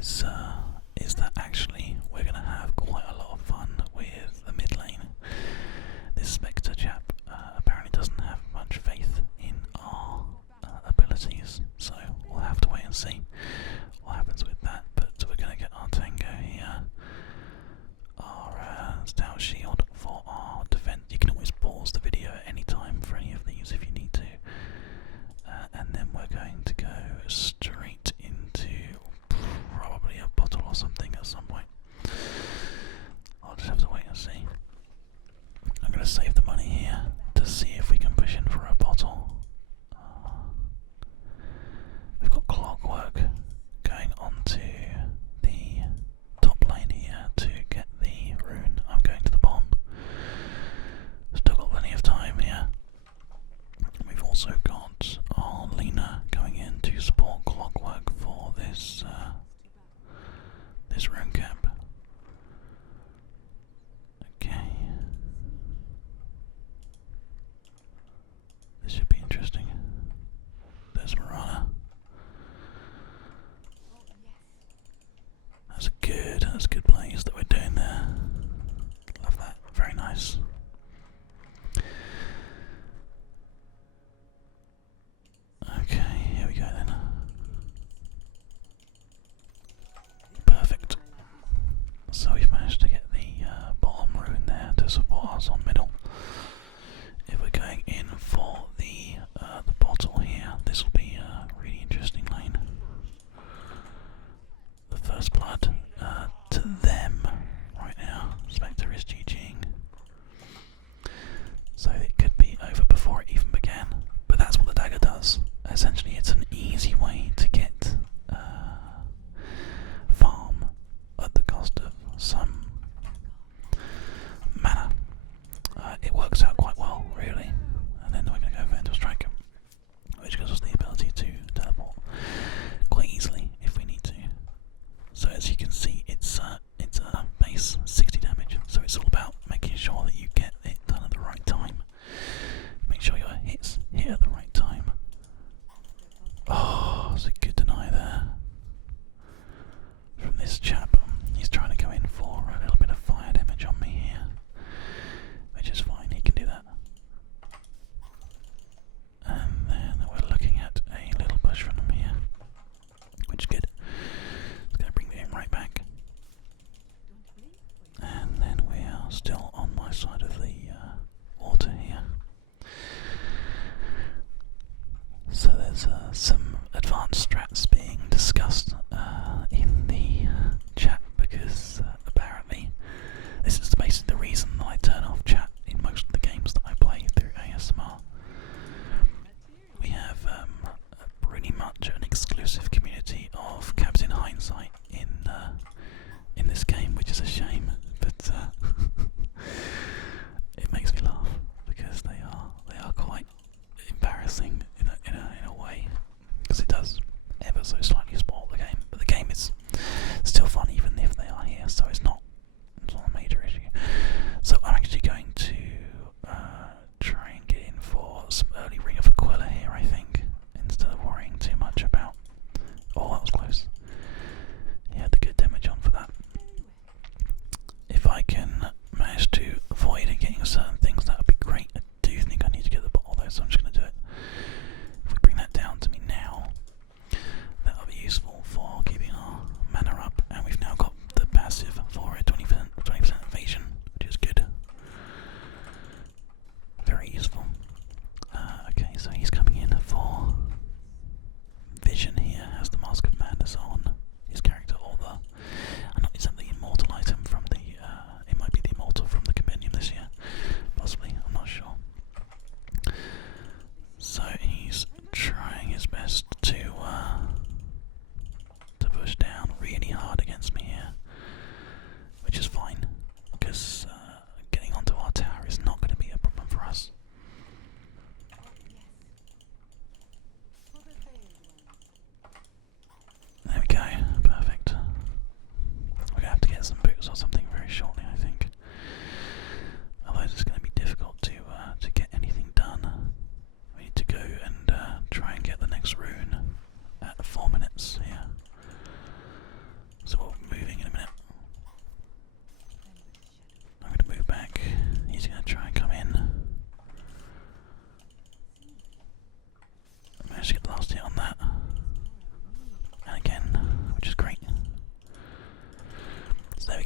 is that actually we're going to have quite a lot of fun with the mid lane. This Spectre chap apparently doesn't have much faith in our abilities, so we'll have to wait and see what happens with that. But we're going to get our Tango here, our Stout Shield for our defense. You can always pause the video at any time for any of these if you need to. And then we're going to go straight into probably a bottle or something at some point. I'll just have to wait and see. I'm going to save the money here to see if we can push in for a bottle. We've got Clockwork going onto the top lane here to get the rune. I'm going to the bomb. Still got plenty of time here. We've also got our Lena going in to support Clockwork for this this rune cap. Okay. This should be interesting. There's Marana. That's good plays that we're doing there. Love that. Very nice. Okay, here we go then. Perfect. So we've managed to get the bottom rune there to support us on middle. If we're going in for the bottle here, this will be a really interesting lane. The first blood to them right now. Spectre is GGing. So it could be over before it even began. But that's what the dagger does. Essentially it's an easy way to get farm at the cost of some mana. It works out quite well, really. And then we're going to go into a strike, which gives us the ability to teleport quite easily if we need to. So as you can see, it's a base 60 damage. So it's all about making sure that you get it done at the right time. Make sure your hits hit at the right time. Oh, it's a good deny there from this chap. He's trying to go in for a little bit of fire damage on me here, which is fine, he can do that. And then we're looking at a little push from him here, which is good. It's going to bring the aim right back. And then we are still on my side of the water here. So there's some advanced strats being discussed in the chat because apparently this is basically the reason that I turn off chat in most of the games that I play through ASMR. We have pretty much an exclusive community of Captain Hindsight in this game, which is a shame, but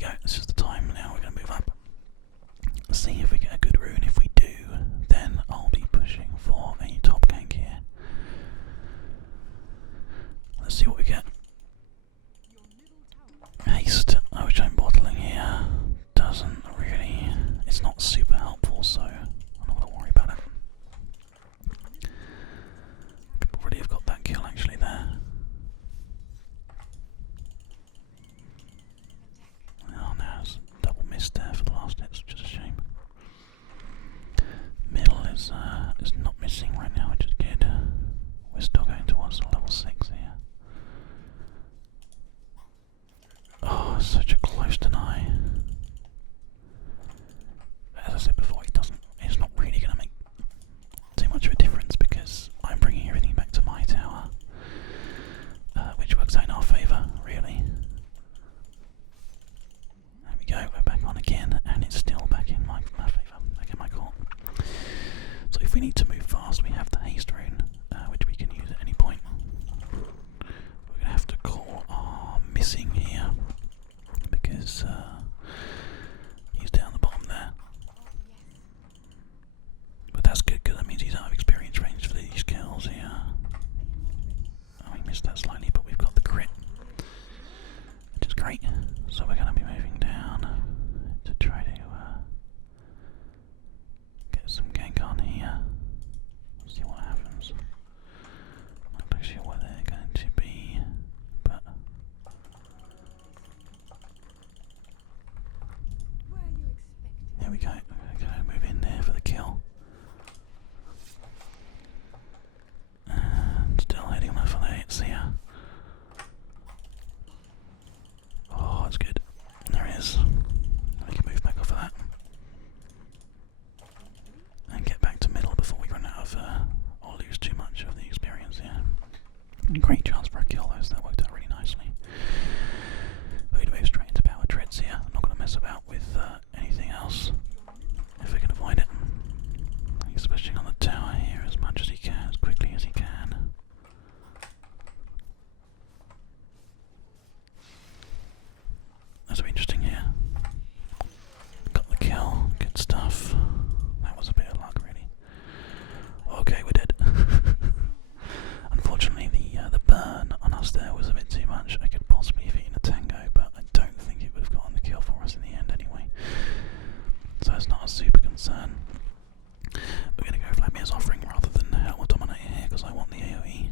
go. This is the time now. We're going to move up. See if we get a good rune. If we do, then I'll be pushing for a top gank here. Let's see what we get. Haste, which I'm bottling here, doesn't really. It's not super helpful, so I'm not going to worry about it. Could already have got that kill actually there. Oh no, it's double missed there for the last hit, which is a shame. Middle is not missing right now, which is good. We're still going towards the level 6 here. Oh, such a close deny. As I said before, it's not really going to make too much of a difference because I'm bringing everything back to my tower, which works out in our favour, really. There we go, we're back on again, and it's still back in my favour, back in my court. So if we need to move fast, we have the haste rune, which we can use at any point. We're going to have to call our missing here, because he's down the bottom there. But that's good, because that means he's out of experience range for these kills here. Oh, we missed that slightly, but we've got the crit, which is great. So we're going to be moving down to try to get some gank on here. See what happens. Not actually sure where they're going to be, but there we go. We're going to move in there for the kill. And still heading on for the hits here. Oh, that's good. There it is. We can move back off of that. And get back to middle before we run out of, or lose too much of the experience here. Great chance for a kill though, so that worked out really nicely. We're going to move straight into power treads here. I'm not going to mess about with anything else if we can avoid it. He's pushing on the tower here as much as he can, as quickly as he can. That's interesting here. Got the kill, good stuff. That was a bit of luck, really. Okay, we're dead. Unfortunately, the burn on us there was a bit too much. I could possibly have eaten a tango, but I don't think it would have gotten the kill for us in the end anyway. So it's not a super concern. We're going to go Vladir's offering rather than Helmet Dominator here because I want the AoE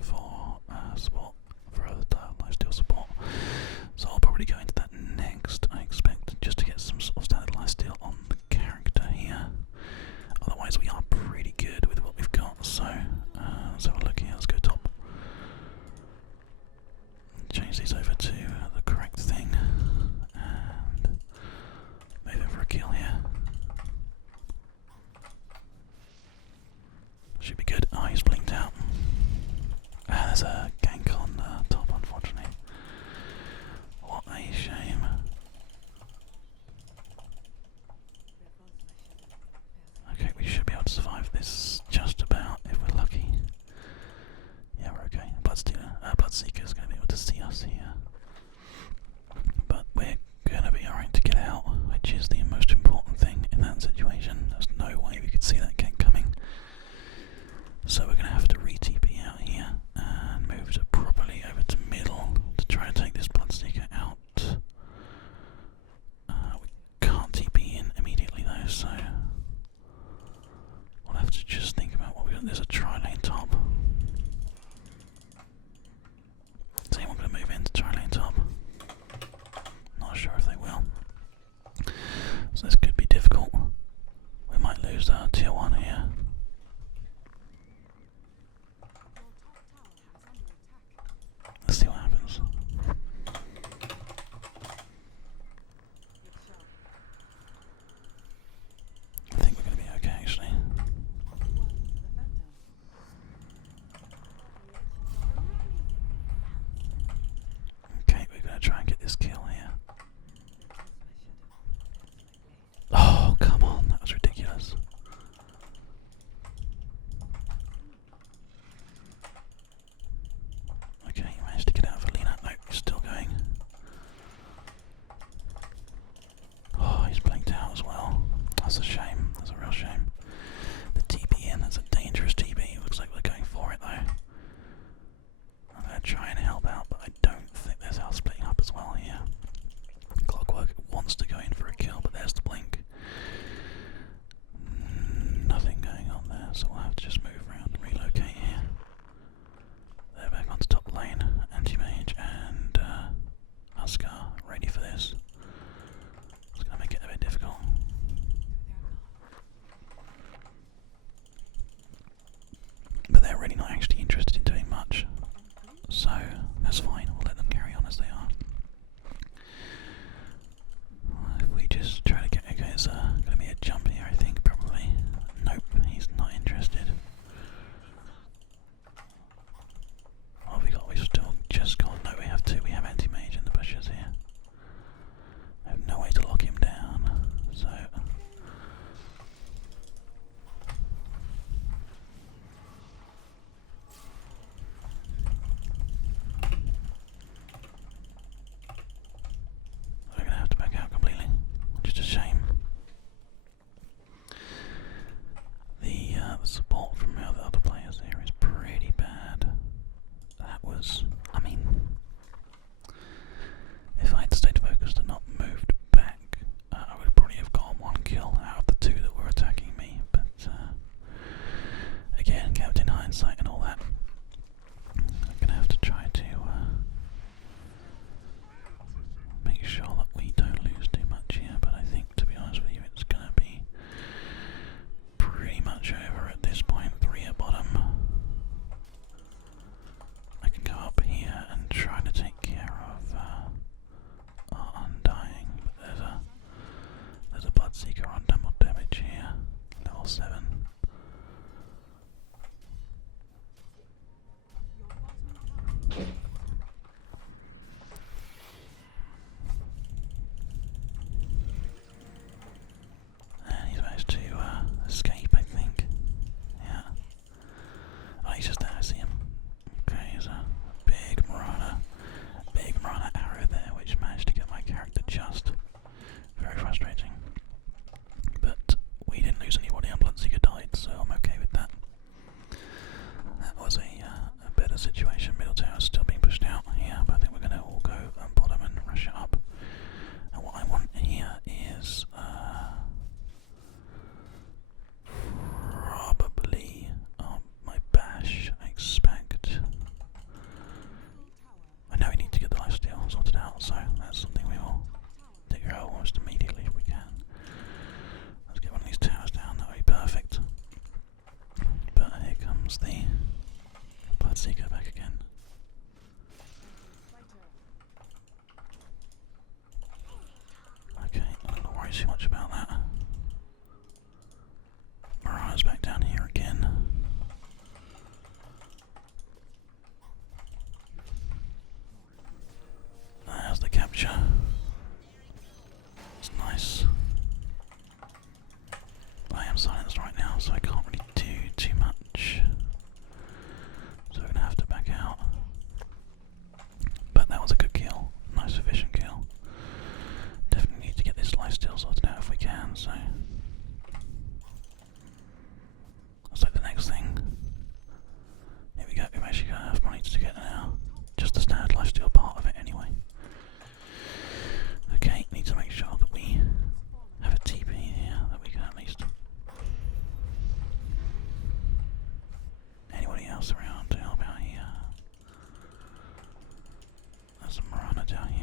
for support, for other lifesteal support. So I'll probably go into that next, I expect, just to get some sort of standard lifesteal on the character here. Otherwise we are pretty good with what we've got, so let's have a look here, let's go top. Change these over to the correct thing, and move in for a kill here. Should be good. Oh, he's blinked out. There's a gank on top, unfortunately. What a shame. Okay, we should be able to survive this just about if we're lucky. Yeah, we're okay. Bloodseeker's going to be able to see us here. But we're going to be alright to get out, which is the most important thing in that situation. There's no way we could see that gank coming. So we're going to have to re-TP out here and move to properly over to middle to try to take this Bloodseeker out. We can't TP in immediately though, so we'll have to just think about what we got. There's a tri-lane top. Is anyone going to move into tri-lane top? Not sure if they will. So this could be difficult. We might lose our tier 1 here. Let's see what happens. I think we're going to be okay actually. Okay, we're going to try and get this kill here. Oh, come on, that was ridiculous. Okay, he managed to get out of Alina. No, he's still going.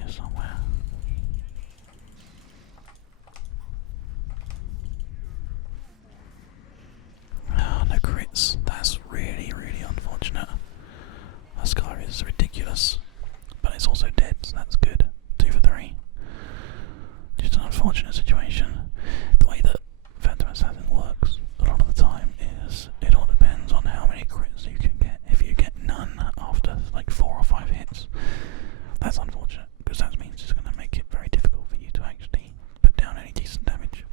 here somewhere. Ah, no crits. That's really, really unfortunate. That scar is ridiculous. But it's also dead, so that's good. 2 for 3. Just an unfortunate situation. The way that Phantom Assassin works a lot of the time is it all depends on how many crits you can get. If you get none after like 4 or 5 hits, that's unfortunate, because that means it's going to make it very difficult for you to actually put down any decent damage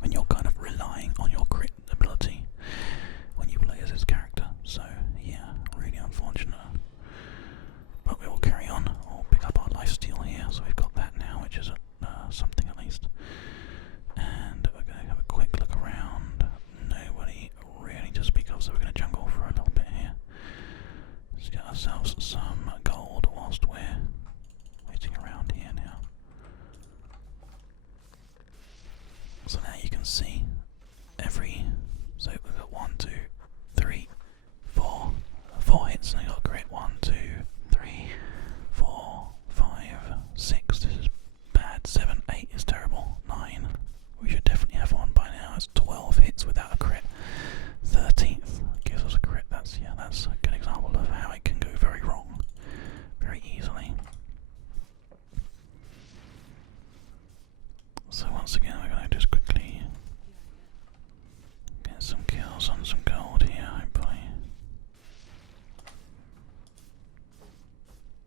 when you're kind of relying on your crit ability when you play as this character. So yeah, really unfortunate. But we will carry on. We'll pick up our lifesteal here, so we've got that now, which is something at least. And we're going to have a quick look around. Nobody really to speak of, so we're going to jungle for a little bit here. Let's get ourselves some gold whilst we're waiting around here now. So now you can see so we've got 1, 2, 3, 4, 4 hits, and I got a crit. 1, 2, 3, 4, 5, 6. This is bad. 7, 8 is terrible. 9. We should definitely have one by now. It's 12 hits without a crit. 13th gives us a crit. That's a good example of how it can go very wrong very easily. So once again, we're going to just quickly get some kills on some gold here, hopefully.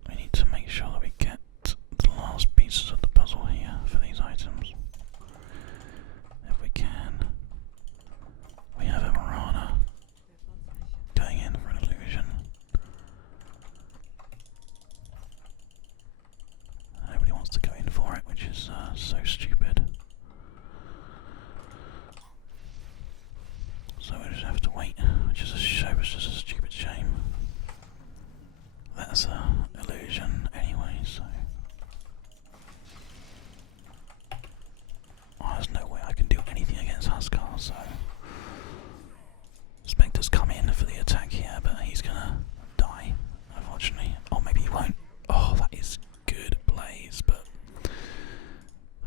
We need to make sure that we get the last pieces of the puzzle here for these items. If we can. We have a Marana going in for an illusion. Nobody wants to go in for it, which is so stupid. So we just have to wait, which is just a stupid shame. That's a illusion anyway, so there's no way I can do anything against Huskar, so Spectre's come in for the attack here, but he's gonna die, unfortunately. Or maybe he won't. Oh, that is good plays, but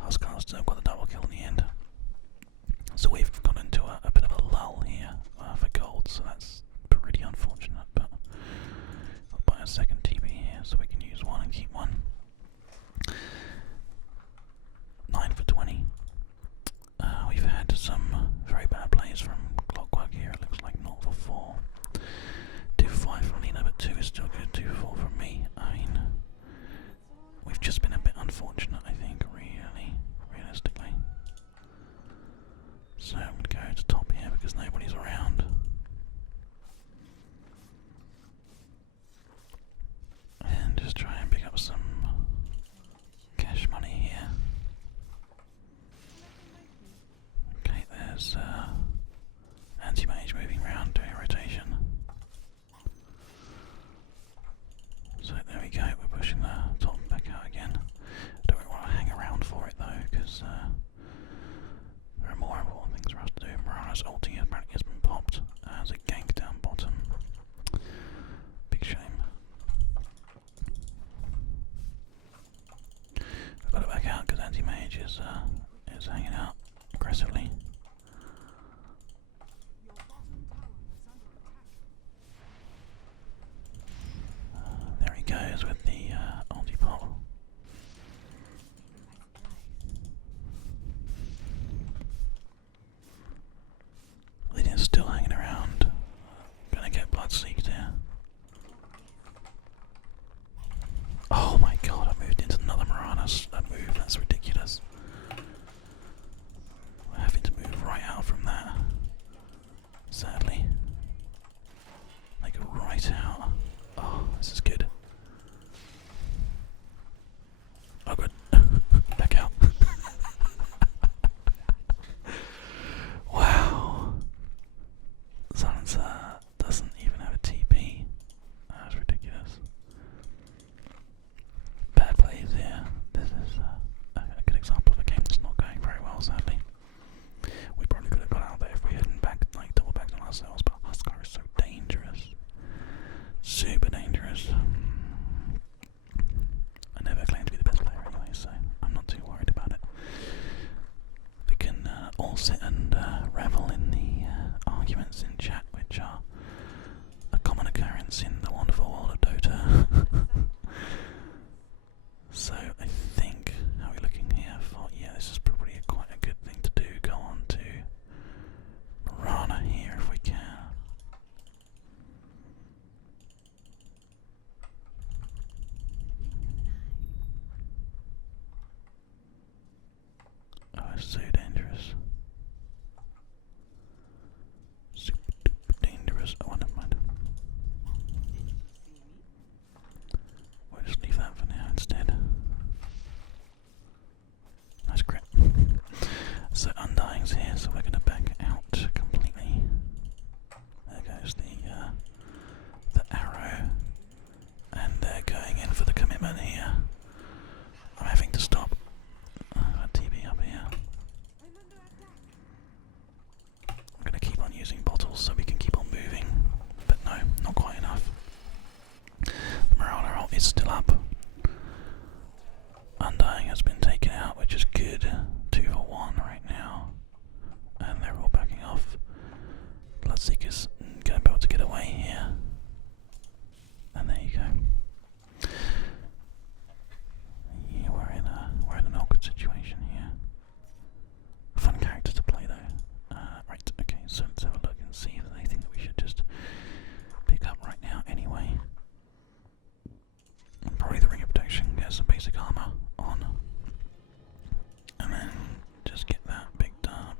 Huskar's still got the double kill in the end. So we've got into a bit of a lull here for gold, so that's pretty unfortunate, but I'll buy a second TB here so we can use one and keep one. 9 for 20. We've had some very bad plays from Clockwork here. It looks like 0 for 4. 2 for 5 from Lena, but 2 is still good. 2 for 4 from me. I mean, we've just been a bit unfortunate, I think, realistically. So I'm going to go to top here because nobody's around. And just try and pick up some cash money here. Okay, there's anti-mage moving around doing a rotation. So there we go, we're pushing the top back out again. Don't really want to hang around for it though, because there are more important things for us to do. Mirana's ulti apparently has been popped as a gank down bottom. Big shame. I've got to back out because anti-mage is hanging out aggressively. There he goes with the ulti pop. Lydia's still hanging around. Gonna get blood-seeked here. Oh my god, I moved into another Marana move. That's ridiculous. We're having to move so dangerous. Super dangerous. Oh, never mind. We'll just leave that for now instead. Nice crit. So Undying's here, so we're going to back out completely. There goes the arrow, and they're going in for the commitment here. I'm having to stop. TV up here. I'm going to keep on using bottles so we can keep on moving, but no, not quite enough. The Marauder ult is still up. Undying has been taken out, which is good. 2 for 1 right now. And they're all backing off. Bloodseeker's going to be able to get away here. And there you go. Yeah, we're in an awkward situation here. Fun character to play though. Right, okay, so let's have a look and see if there's anything that we should just pick up right now anyway. Probably the ring of protection, get some basic armor on. And then just get that picked up.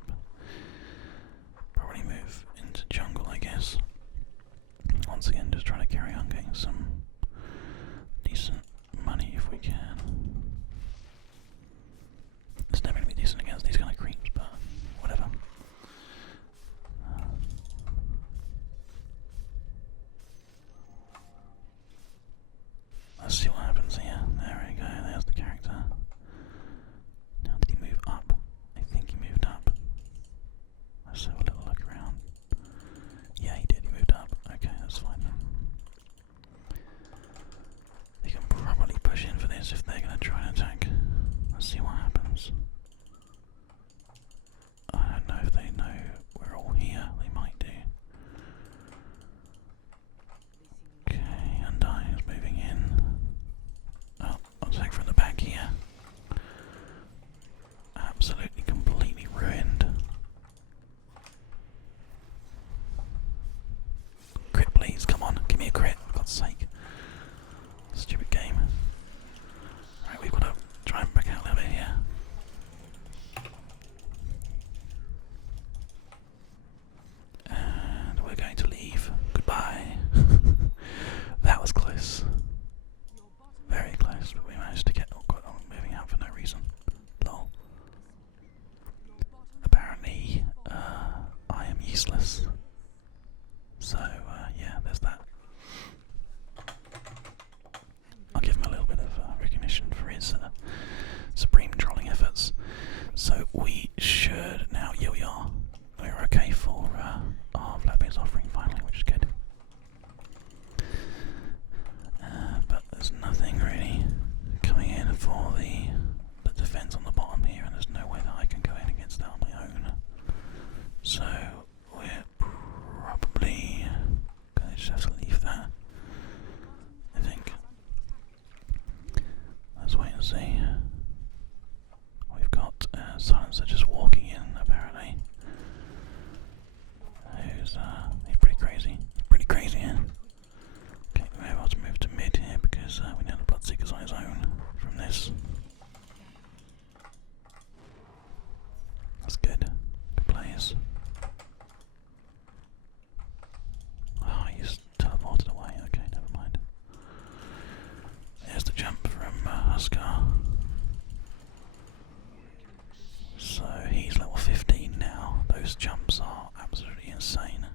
Probably move into jungle, I guess. Once again, just trying to carry on getting some decent money if we can. It's never going to be decent against these kind of creeps, but whatever. Let's see what happens here. There we go, there's the character. Now, did he move up? I think he moved up. Let's have a little look around. Yeah, he did, he moved up. Okay, that's fine then. They can probably push in for this if they're going to try and attack. Let's see what happens. I don't know if they know we're all here. They might do. Okay, Undying is moving in. Oh, I'll take from the back here. Absolutely, completely ruined. Crit, please, come on, give me a crit, for God's sake. Stupid game. Right, we've got to try and back out a little bit here. And we're going to leave. Goodbye. That was close. Very close, but we managed to get moving out for no reason. Lol. Apparently, I am useless. So, yeah, there's that. I'll give him a little bit of recognition for his supreme trolling efforts. So we should now, here we are. We're okay for our Flatbeard's offering finally, which is good. But there's nothing really coming in for the defense on the bottom here, and there's no way that I can go in against that on my own. So we're probably gonna just have to leave that, I think. Let's wait and see. We've got Silencer just walking in, apparently. He's pretty crazy. Pretty crazy, yeah? Okay, we may have to move to mid here because we know the Bloodseeker's on his own from this. That's good. Good plays. Oh, he's teleported away. Okay, never mind. There's the jump from Huskar. So he's level 15 now. Those jumps are absolutely insane.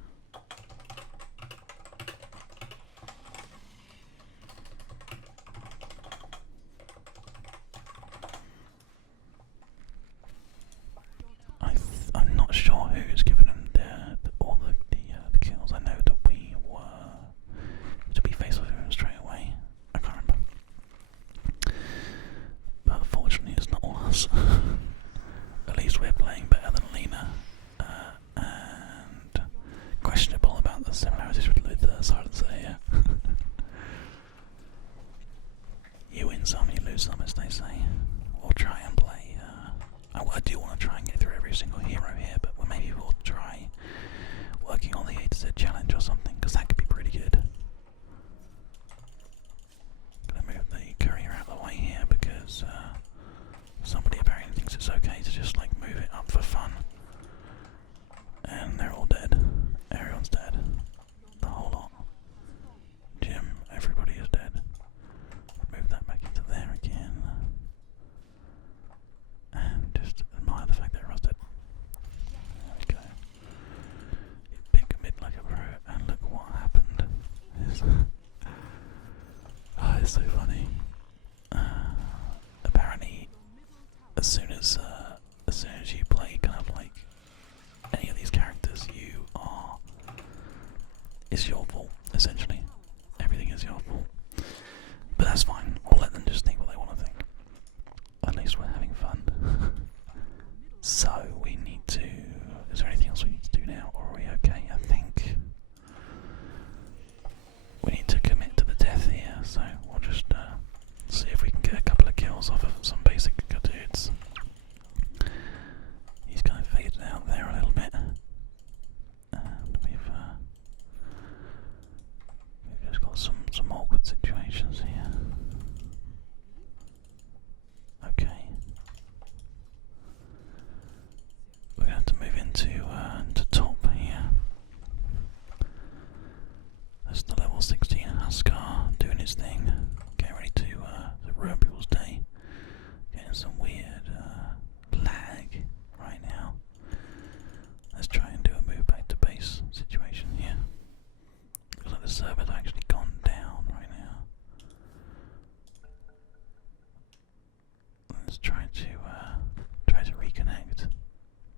let's try to reconnect.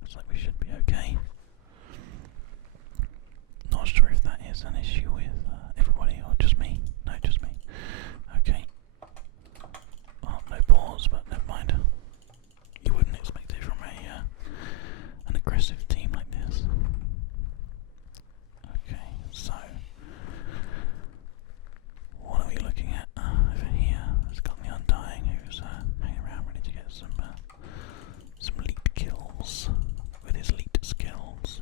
Looks like we should be okay. Not sure if that is an issue with everybody or just me. No, just me. Okay. Well, no pause, but never mind. You wouldn't expect it from an aggressive team like this. Okay, so what are we looking at over here? It's got the Undying who's hanging around ready to get some lead kills with his lead skills.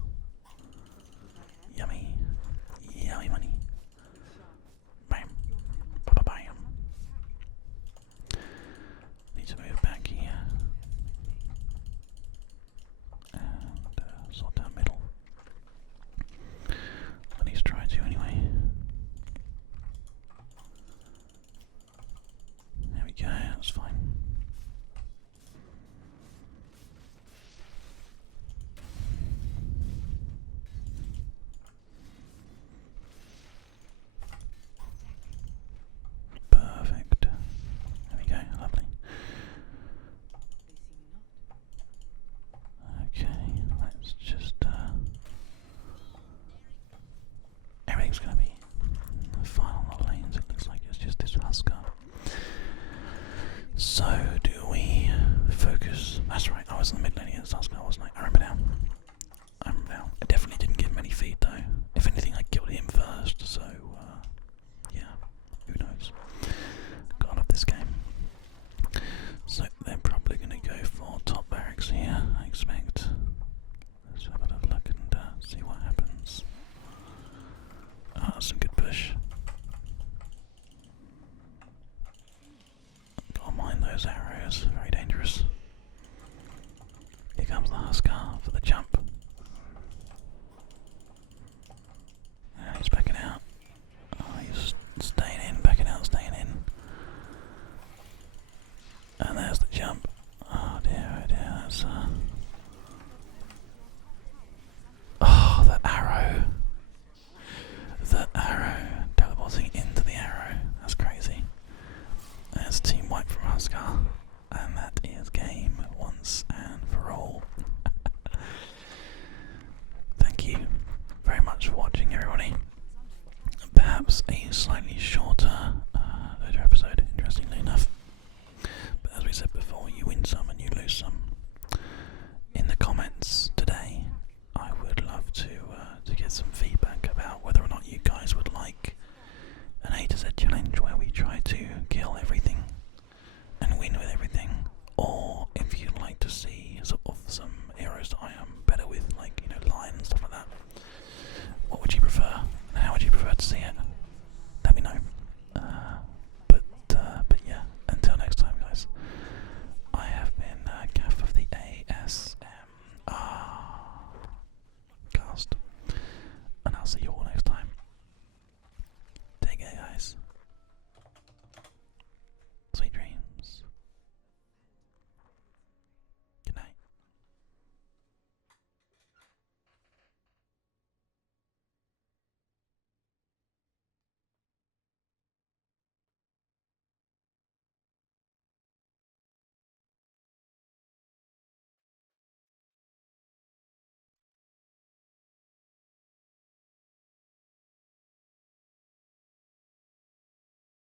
Yummy. Yummy money. Bam. Ba-ba-bam. Need to move back here. And sort out middle. At least try to anyway. There we go, that's fine. Perfect. There we go, lovely. Okay, let's just everything's gonna be fine on the lanes. It looks like it's just this Husker. So do we focus? That's right, I was in the mid lane against Husker, wasn't I? I remember now. I definitely didn't give him any feed though. If anything, I killed him first, so yeah, who knows. God love this game. So they're probably going to go for top barracks here, I expect.